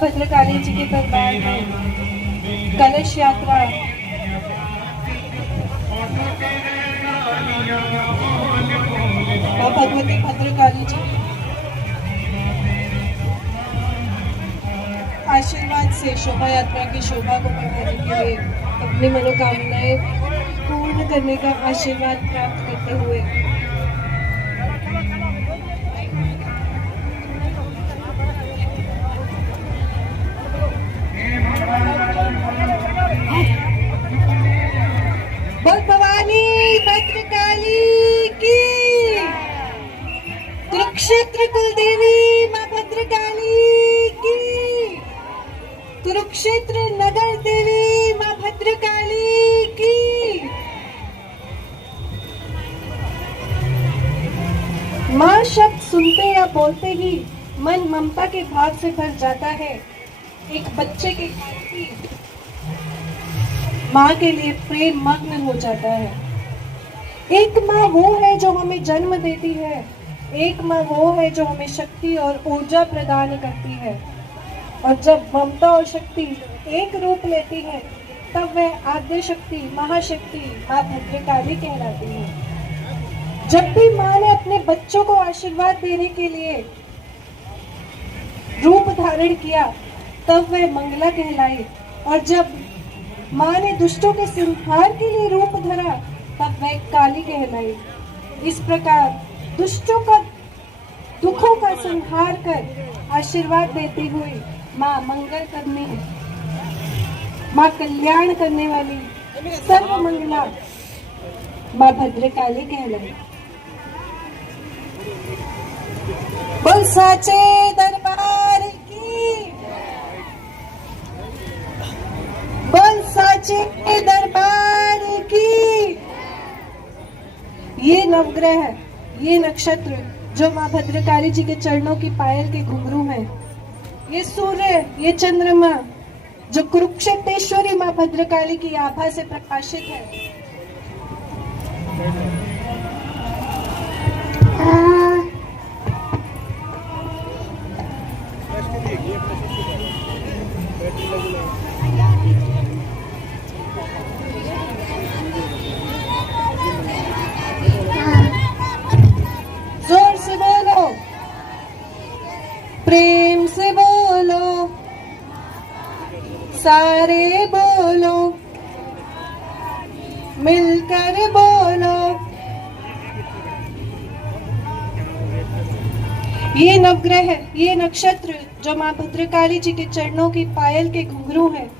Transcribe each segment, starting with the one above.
भद्रकाली जी के दरबार में कलश यात्रा मां भगवती भद्रकाली जी आशीर्वाद से शोभा यात्रा की शोभा को बढ़ाने के लिए अपनी मनोकामनाएं पूर्ण करने का आशीर्वाद प्राप्त करते हुए बोल भवानी भद्रकाली की, कुरुक्षेत्र कुलदेवी मां भद्रकाली की, कुरुक्षेत्र नगर देवी मां भद्रकाली की। मां शब्द सुनते या बोलते ही मन ममता के भाव से भर जाता है। एक बच्चे के माँ के लिए प्रेम मग्न हो जाता है। एक माँ वो है जो हमें जन्म देती है, एक माँ वो है जो हमें शक्ति और ऊर्जा प्रदान करती है। और जब ममता और शक्ति एक रूप लेती है तब वह आद्य शक्ति महाशक्ति माँ भद्रकाली कहलाती है। जब भी माँ ने अपने बच्चों को आशीर्वाद देने के लिए रूप धारण किया तब वह मंगला कहलाई, और जब माँ ने दुष्टों के संहार के लिए रूप धरा तब वह काली कहलाई। इस प्रकार दुष्टों का दुखों का संहार कर आशीर्वाद देती हुई माँ मंगल करने माँ कल्याण करने वाली सर्व मंगला माँ भद्रकाली कहलाई। बोल साचे दरबार की, बोल साचे दरबार की। ये नवग्रह, ये नक्षत्र जो माँ भद्रकाली जी के चरणों की पायल के घुंघरू हैं, ये सूर्य, ये चंद्रमा जो कुरुक्षेत्रेश्वरी माँ भद्रकाली की आभा से प्रकाशित है। जोर से बोलो, प्रेम से बोलो, सारे बोलो, मिलकर बोलो। ये नवग्रह, ये नक्षत्र जो माँ भद्रकाली जी के चरणों की पायल के घुंघरू हैं,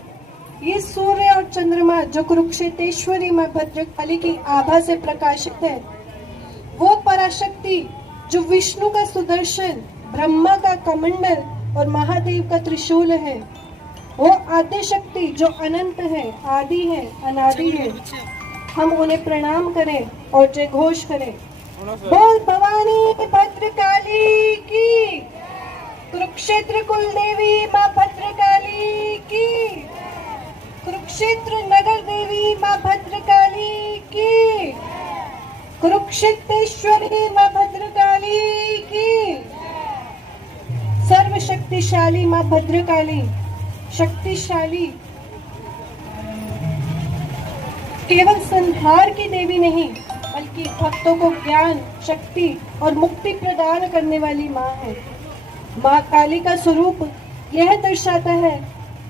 ये सूर्य और चंद्रमा जो कुरुक्षेत्रेश्वरी माँ भद्रकाली की आभा से प्रकाशित है, वो पराशक्ति जो विष्णु का सुदर्शन, ब्रह्मा का कमंडल और महादेव का त्रिशूल है, वो आद्य शक्ति जो अनंत है, आदि है, अनादि है। हम उन्हें प्रणाम करें और जय घोष करें। बोल भवानी भद्रकाली की, कुरुक्षेत्र कुलदेवी माँ भद्रकाली की, कुरुक्षेत्र नगर देवी माँ भद्रकाली की, कुरुक्षेत्रेश्वरी माँ भद्रकाली की। सर्वशक्तिशाली माँ भद्रकाली शक्तिशाली, केवल संहार की देवी नहीं बल्कि भक्तों को ज्ञान, शक्ति और मुक्ति प्रदान करने वाली माँ है। माँ काली का स्वरूप यह दर्शाता है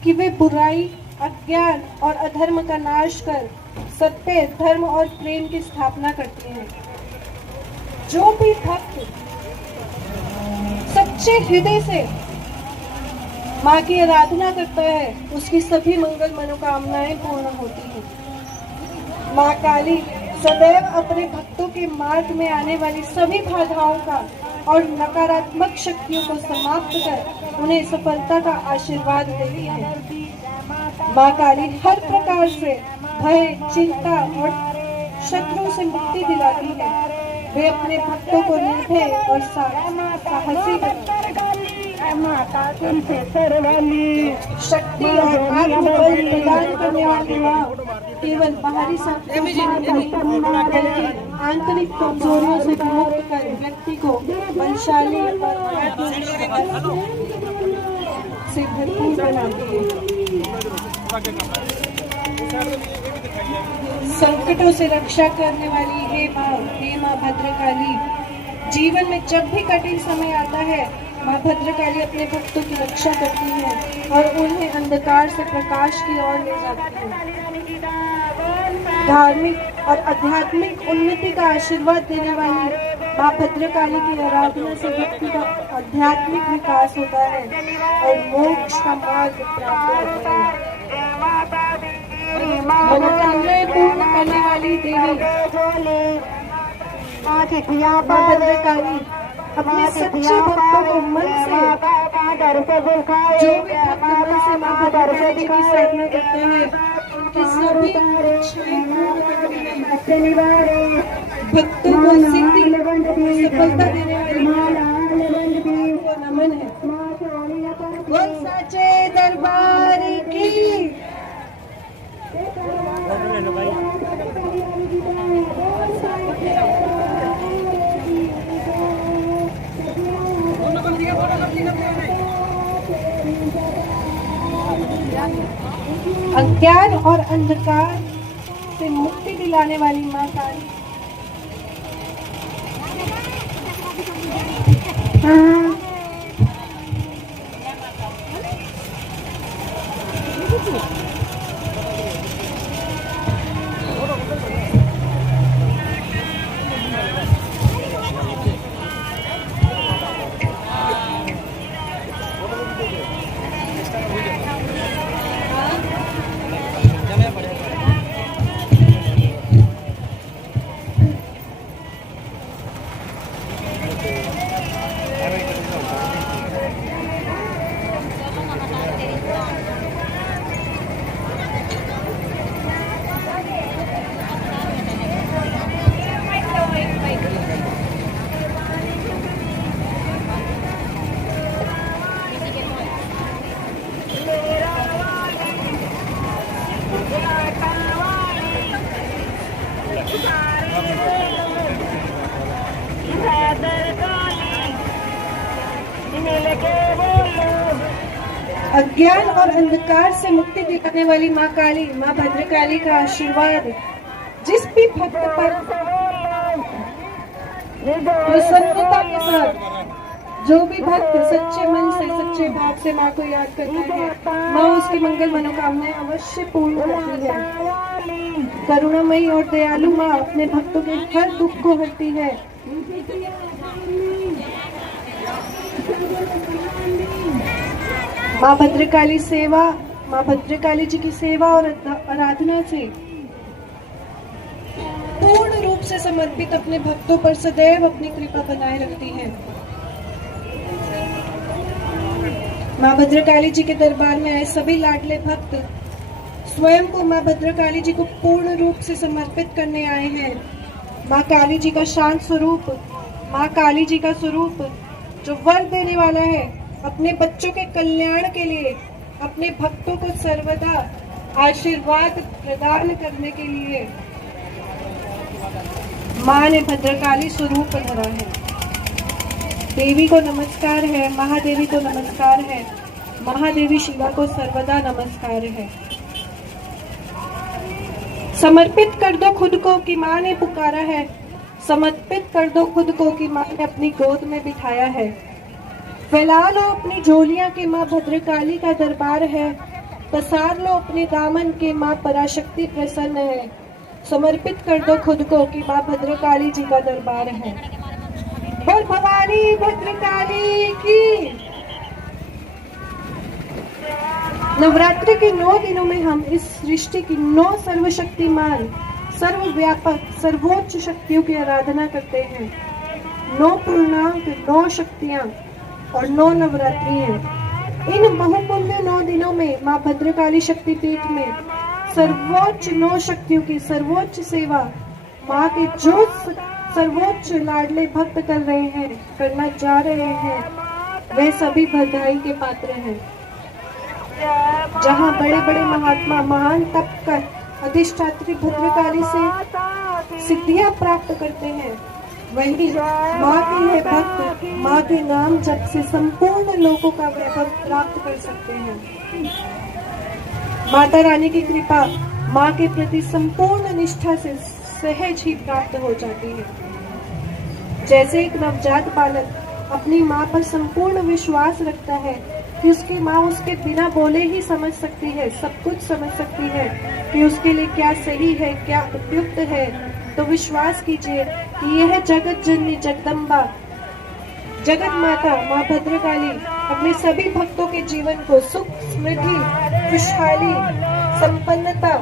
कि वे बुराई, अज्ञान और अधर्म का नाश कर सत्य, धर्म और प्रेम की स्थापना करती हैं। जो भी भक्त सच्चे हृदय से माँ की आराधना करता है उसकी सभी मंगल मनोकामनाएं पूर्ण होती हैं। माँ काली सदैव अपने भक्तों के मार्ग में आने वाली सभी बाधाओं का और नकारात्मक शक्तियों को समाप्त कर उन्हें सफलता का आशीर्वाद देती है। माँ काली हर प्रकार से भय, चिंता और शत्रु से मुक्ति दिलाती है। वे अपने भक्तों को निर्भय और साहसी शक्ति और आत्मबल प्रदान करने वाली माँ केवल बाहरी बल्कि आंतरिक कमजोरियों से मुक्त कर व्यक्ति को बलशाली और से भरपूर बनाती है। संकटों से रक्षा करने वाली हे माँ भद्रकाली, जीवन में जब भी कठिन समय आता है, माँ भद्रकाली अपने भक्तों की रक्षा करती है और उन्हें अंधकार से प्रकाश की ओर ले जाती है। धार्मिक और आध्यात्मिक उन्नति का आशीर्वाद देने वाली माँ भद्रकाली की आराधना से व्यक्ति का आध्यात्मिक विकास होता है और मोक्ष का मार्ग प्राप्त होता है। मनोकामनाएं पूर्ण करने वाली देवी माँ भद्रकाली अपने सच्चे भक्तों को मन से, जो भी भक्त मन से माँ भद्रकाली जी की साधना करते हैं, उनकी सभी इच्छाएं पूर्ण करती है। भक्तों को सिद्धि सफलता देने वाली माँ को नमन है। बोल साचे दरबार की। अज्ञान और अंधकार से मुक्ति दिलाने वाली माँ काली। अज्ञान और अंधकार से मुक्ति दिलाने वाली माँ काली, माँ भद्रकाली का आशीर्वाद जिस भी भक्त पर प्रसन्नता के साथ, जो भी भक्त सच्चे मन से, सच्चे भाव से माँ को याद करता है, माँ उसकी मंगल मनोकामनाएं अवश्य पूर्ण करती है। करुणामयी और दयालु माँ अपने भक्तों के हर दुख को हरती है। माँ भद्रकाली सेवा, माँ भद्रकाली जी की सेवा और आराधना से पूर्ण रूप से समर्पित अपने भक्तों पर सदैव अपनी कृपा बनाए रखती है। माँ भद्रकाली जी के दरबार में आए सभी लाडले भक्त स्वयं को माँ भद्रकाली जी को पूर्ण रूप से समर्पित करने आए हैं। माँ काली जी का शांत स्वरूप, माँ काली जी का स्वरूप जो वर देने वाला है, अपने बच्चों के कल्याण के लिए, अपने भक्तों को सर्वदा आशीर्वाद प्रदान करने के लिए माँ ने भद्रकाली स्वरूप धरा है। देवी को नमस्कार है, महादेवी को नमस्कार है, महादेवी शिवा को सर्वदा नमस्कार है। समर्पित कर दो खुद को कि माँ ने पुकारा है, समर्पित कर दो खुद को कि माँ ने अपनी गोद में बिठाया है। फैला लो अपनी झोलियां कि माँ भद्रकाली का दरबार है, पसार लो अपने दामन के माँ पराशक्ति प्रसन्न है। समर्पित कर दो खुद को कि माँ भद्रकाली जी का दरबार है। बोल भवानी भद्रकाली की। नवरात्रि के 9 दिनों में हम इस सृष्टि की 9 सर्वशक्तिमान, सर्वव्यापक, सर्वोच्च शक्तियों की आराधना करते हैं। 9 पूर्णांक, 9 शक्तियां और 9 नवरात्रि हैं। इन बहुमूल्य 9 दिनों में माँ भद्रकाली शक्तिपीठ में सर्वोच्च 9 शक्तियों की सर्वोच्च सेवा माँ के जो सर्वोच्च लाडले भक्त कर रहे हैं, करना जा रहे हैं, वे सभी बधाई के पात्र हैं। जहाँ बड़े बड़े महात्मा महान तप कर अधिष्ठात्री भद्रकाली से सिद्धियां प्राप्त करते हैं, वही माँ के है भक्त माँ के नाम जप से संपूर्ण लोगों का वैभव प्राप्त प्राप्त कर सकते हैं। माता रानी की कृपा माँ के प्रति संपूर्ण निष्ठा से सहज ही प्राप्त हो जाती है। जैसे एक नवजात बालक अपनी माँ पर संपूर्ण विश्वास रखता है कि उसकी माँ उसके बिना बोले ही समझ सकती है, सब कुछ समझ सकती है कि उसके लिए क्या सही है, क्या उपयुक्त है, तो विश्वास कीजिए कि यह जगत जननी जगदम्बा जगत माता माँ भद्रकाली अपने सभी भक्तों के जीवन को सुख, समृद्धि, खुशहाली, संपन्नता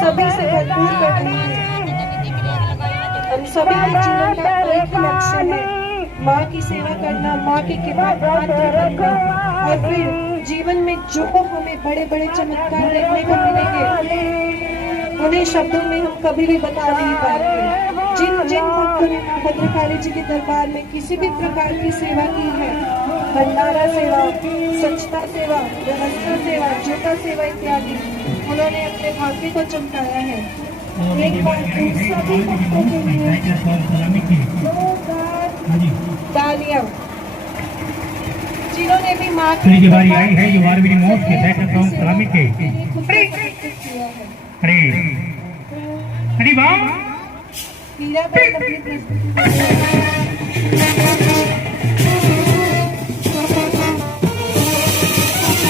सभी से भरपूर कर रही है। हम सभी के जीवन का एक ही लक्ष्य है, माँ की सेवा करना, माँ की कृपा पात्र बनना, और फिर जीवन में जो हमें बड़े बड़े चमत्कार देखने को मिलेंगे उन्हें शब्दों में हम कभी भी बता नहीं पाएंगे। जिन जिन भक्तों ने माँ भद्रकाली जी के दरबार में किसी भी प्रकार की सेवा की है, भंडारा सेवा, स्वच्छता सेवा, व्यवस्था सेवा, जूता सेवा इत्यादि, उन्होंने अपने भाग्य को चमकाया है। एक बार सभी भक्तों के लिए तालियां। जिन्होंने भी माँ की बारी आई है, you are very most second from सलामी के अरे अरे वाह हीरा बहन अपनी प्रस्तुति